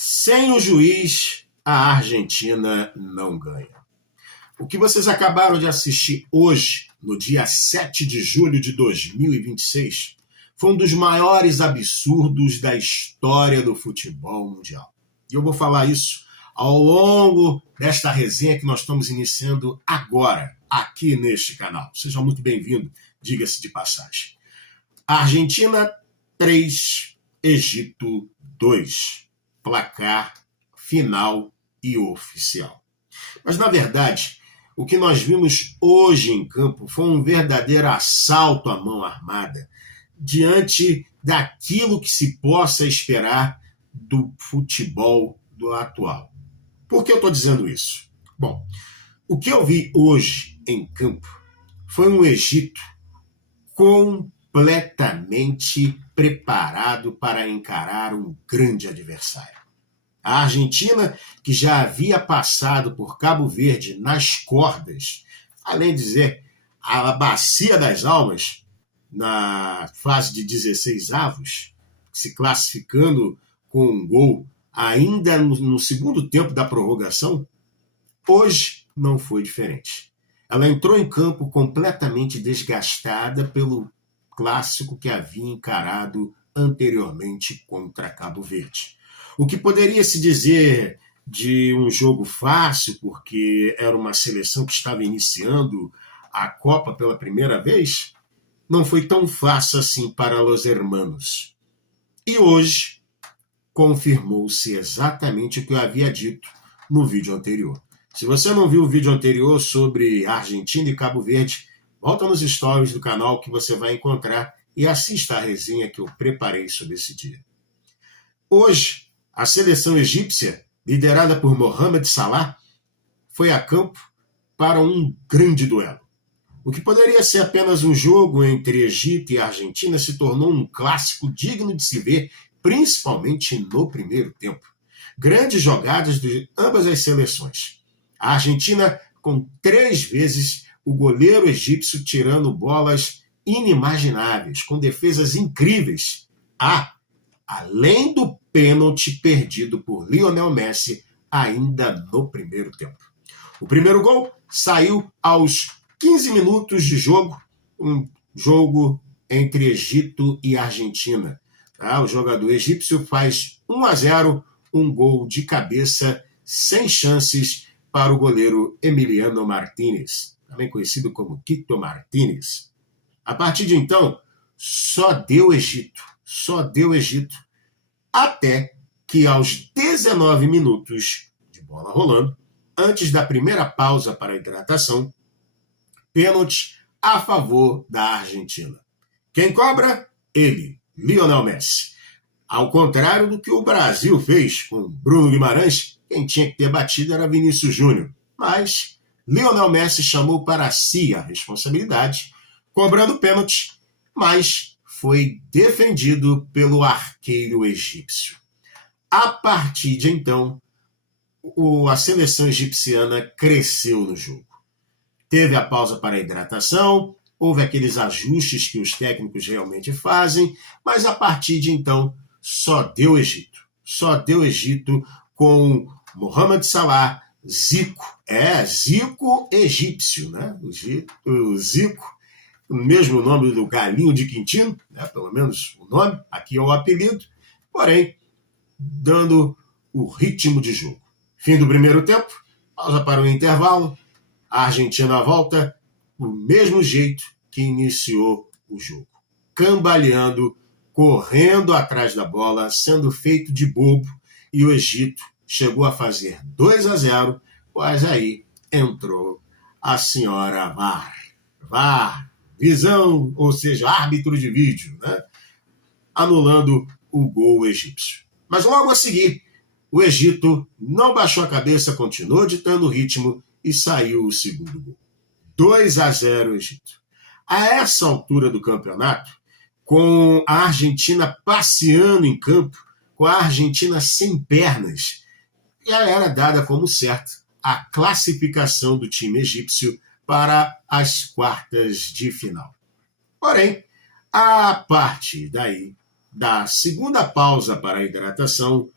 Sem o juiz, a Argentina não ganha. O que vocês acabaram de assistir hoje, no dia 7 de julho de 2026, foi um dos maiores absurdos da história do futebol mundial. E eu vou falar isso ao longo desta resenha que nós estamos iniciando agora, aqui neste canal. Seja muito bem-vindo, diga-se de passagem. Argentina 3, Egito 2. Placar final e oficial. Mas, na verdade, o que nós vimos hoje em campo foi um verdadeiro assalto à mão armada diante daquilo que se possa esperar do futebol do atual. Por que eu estou dizendo isso? Bom, o que eu vi hoje em campo foi um Egito completamente preparado para encarar um grande adversário. A Argentina, que já havia passado por Cabo Verde nas cordas, além de dizer a bacia das almas, na fase de 16 avos, se classificando com um gol ainda no segundo tempo da prorrogação, hoje não foi diferente. Ela entrou em campo completamente desgastada pelo clássico que havia encarado anteriormente contra Cabo Verde. O que poderia se dizer de um jogo fácil, porque era uma seleção que estava iniciando a Copa pela primeira vez, não foi tão fácil assim para os hermanos. E hoje confirmou-se exatamente o que eu havia dito no vídeo anterior. Se você não viu o vídeo anterior sobre Argentina e Cabo Verde, volta nos stories do canal que você vai encontrar e assista a resenha que eu preparei sobre esse dia. Hoje, a seleção egípcia, liderada por Mohamed Salah, foi a campo para um grande duelo. O que poderia ser apenas um jogo entre Egito e Argentina se tornou um clássico digno de se ver, principalmente no primeiro tempo. Grandes jogadas de ambas as seleções. A Argentina com 3 vezes o goleiro egípcio tirando bolas inimagináveis, com defesas incríveis. Além do pênalti perdido por Lionel Messi ainda no primeiro tempo. O primeiro gol saiu aos 15 minutos de jogo, um jogo entre Egito e Argentina. O jogador egípcio faz 1-0, um gol de cabeça, sem chances para o goleiro Emiliano Martínez, também conhecido como Quito Martínez. A partir de então, só deu Egito, até que aos 19 minutos de bola rolando, antes da primeira pausa para a hidratação, pênalti a favor da Argentina. Quem cobra? Ele, Lionel Messi. Ao contrário do que o Brasil fez com Bruno Guimarães, quem tinha que ter batido era Vinícius Júnior. Mas Lionel Messi chamou para si a responsabilidade, cobrando pênalti, mas foi defendido pelo arqueiro egípcio. A partir de então, a seleção egipciana cresceu no jogo. Teve a pausa para a hidratação, houve aqueles ajustes que os técnicos realmente fazem, mas a partir de então, só deu Egito. Só deu Egito com Mohamed Salah, Zico. Zico egípcio, né? O Zico, o mesmo nome do Galinho de Quintino, né? Pelo menos o nome, aqui é o apelido, porém, dando o ritmo de jogo. Fim do primeiro tempo, pausa para o intervalo, a Argentina volta do mesmo jeito que iniciou o jogo. Cambaleando, correndo atrás da bola, sendo feito de bobo, e o Egito chegou a fazer 2-0, pois aí entrou a senhora VAR, visão, ou seja, árbitro de vídeo, né? Anulando o gol egípcio. Mas logo a seguir, o Egito não baixou a cabeça, continuou ditando o ritmo e saiu o segundo gol. 2-0 Egito. A essa altura do campeonato, com a Argentina passeando em campo, com a Argentina sem pernas, já era dada como certa a classificação do time egípcio para as quartas de final. Porém, a partir daí, da segunda pausa para a hidratação,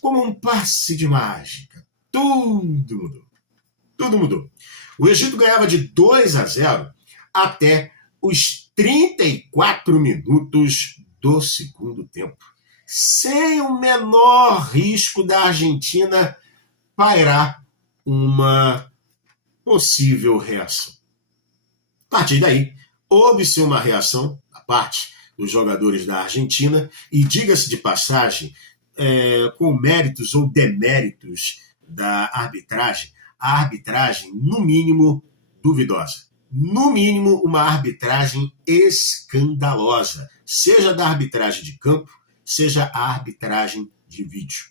como um passe de mágica. Tudo mudou. Tudo mudou. O Egito ganhava de 2-0 até os 34 minutos do segundo tempo, sem o menor risco da Argentina pairar uma possível reação. A partir daí, houve-se uma reação da parte dos jogadores da Argentina, e diga-se de passagem, com méritos ou deméritos da arbitragem, a arbitragem, no mínimo, duvidosa. No mínimo, uma arbitragem escandalosa, seja da arbitragem de campo, seja a arbitragem de vídeo.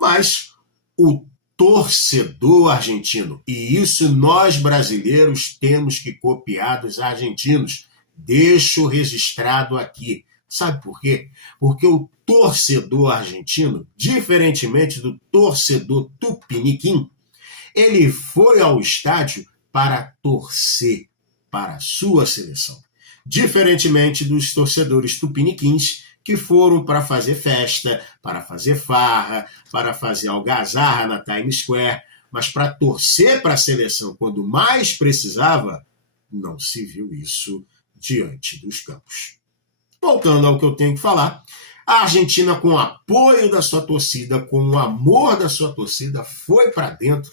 Mas o torcedor argentino, e isso nós brasileiros temos que copiar dos argentinos, deixo registrado aqui. Sabe por quê? Porque o torcedor argentino, diferentemente do torcedor tupiniquim, ele foi ao estádio para torcer para a sua seleção. Diferentemente dos torcedores tupiniquins, que foram para fazer festa, para fazer farra, para fazer algazarra na Times Square, mas para torcer para a seleção quando mais precisava, não se viu isso diante dos campos. Voltando ao que eu tenho que falar, a Argentina, com o apoio da sua torcida, com o amor da sua torcida, foi para dentro,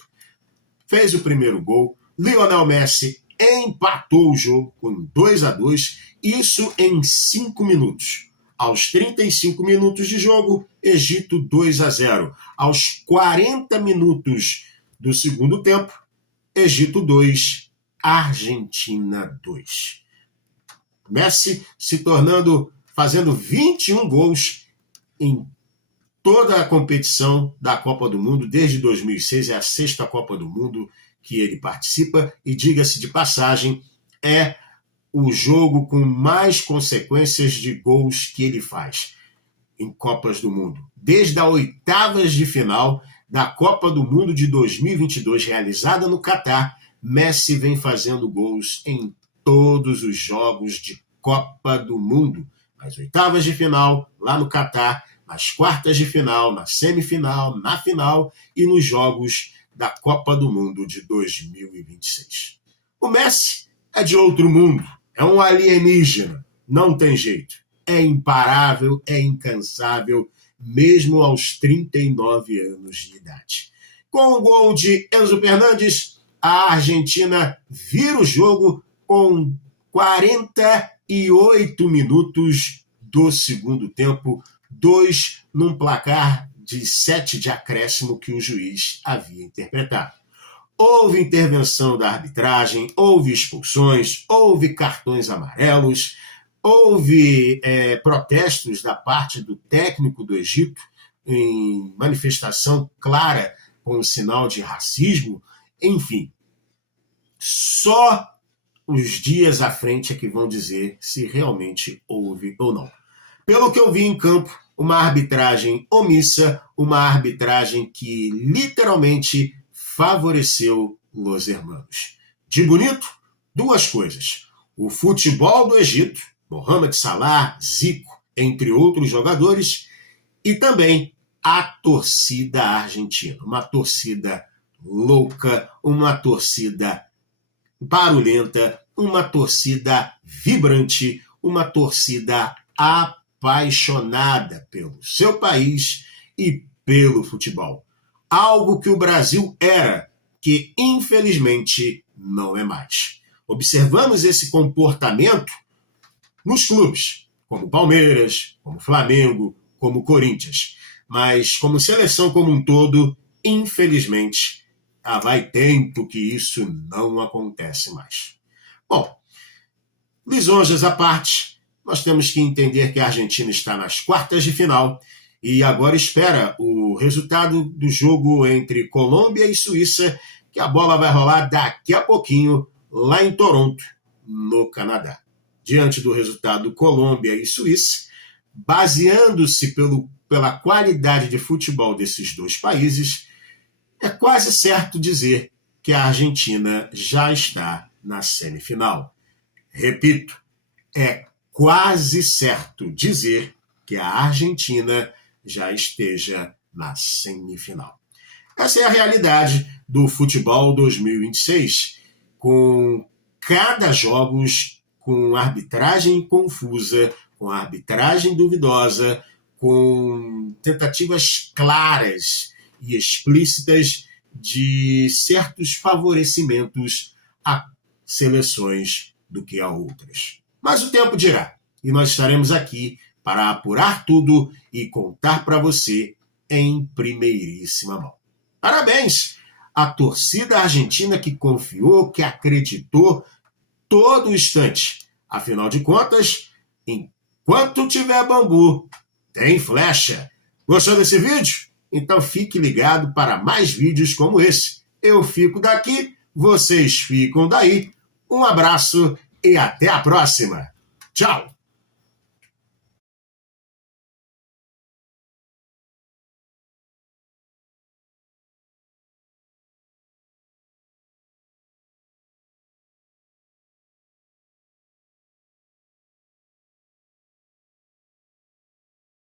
fez o primeiro gol. Lionel Messi empatou o jogo com 2-2, isso em 5 minutos. Aos 35 minutos de jogo, Egito 2-0. Aos 40 minutos do segundo tempo, Egito 2, Argentina 2. Messi fazendo 21 gols em toda a competição da Copa do Mundo, desde 2006, é a 6ª Copa do Mundo que ele participa, e diga-se de passagem, é o jogo com mais consequências de gols que ele faz em Copas do Mundo. Desde as oitavas de final da Copa do Mundo de 2022, realizada no Catar, Messi vem fazendo gols em todos os jogos de Copa do Mundo. Nas oitavas de final, lá no Catar, nas quartas de final, na semifinal, na final e nos jogos da Copa do Mundo de 2026. O Messi é de outro mundo, é um alienígena, não tem jeito. É imparável, é incansável, mesmo aos 39 anos de idade. Com o gol de Enzo Fernandes, a Argentina vira o jogo com 48 minutos do segundo tempo, 2 num placar de 7 de acréscimo que o juiz havia interpretado. Houve intervenção da arbitragem, houve expulsões, houve cartões amarelos, houve protestos da parte do técnico do Egito, em manifestação clara com o sinal de racismo. Enfim, só os dias à frente é que vão dizer se realmente houve ou não. Pelo que eu vi em campo, uma arbitragem omissa, uma arbitragem que literalmente favoreceu Los Hermanos. De bonito, 2 coisas. O futebol do Egito, Mohamed Salah, Zico, entre outros jogadores, e também a torcida argentina. Uma torcida louca, uma torcida barulhenta, uma torcida vibrante, uma torcida apaixonada pelo seu país e pelo futebol. Algo que o Brasil era, que infelizmente não é mais. Observamos esse comportamento nos clubes, como Palmeiras, como Flamengo, como Corinthians. Mas como seleção como um todo, infelizmente, vai tempo que isso não acontece mais. Bom, lisonjas à parte, nós temos que entender que a Argentina está nas quartas de final e agora espera o resultado do jogo entre Colômbia e Suíça, que a bola vai rolar daqui a pouquinho lá em Toronto, no Canadá. Diante do resultado Colômbia e Suíça, baseando-se pela qualidade de futebol desses 2 países, é quase certo dizer que a Argentina já está na semifinal. Repito, é quase certo dizer que a Argentina já esteja na semifinal. Essa é a realidade do futebol 2026, com cada jogos com arbitragem confusa, com arbitragem duvidosa, com tentativas claras e explícitas de certos favorecimentos a seleções do que a outras. Mas o tempo dirá, e nós estaremos aqui para apurar tudo e contar para você em primeiríssima mão. Parabéns à torcida argentina que confiou, que acreditou todo instante. Afinal de contas, enquanto tiver bambu, tem flecha. Gostou desse vídeo? Então fique ligado para mais vídeos como esse. Eu fico daqui, vocês ficam daí. Um abraço e até a próxima. Tchau!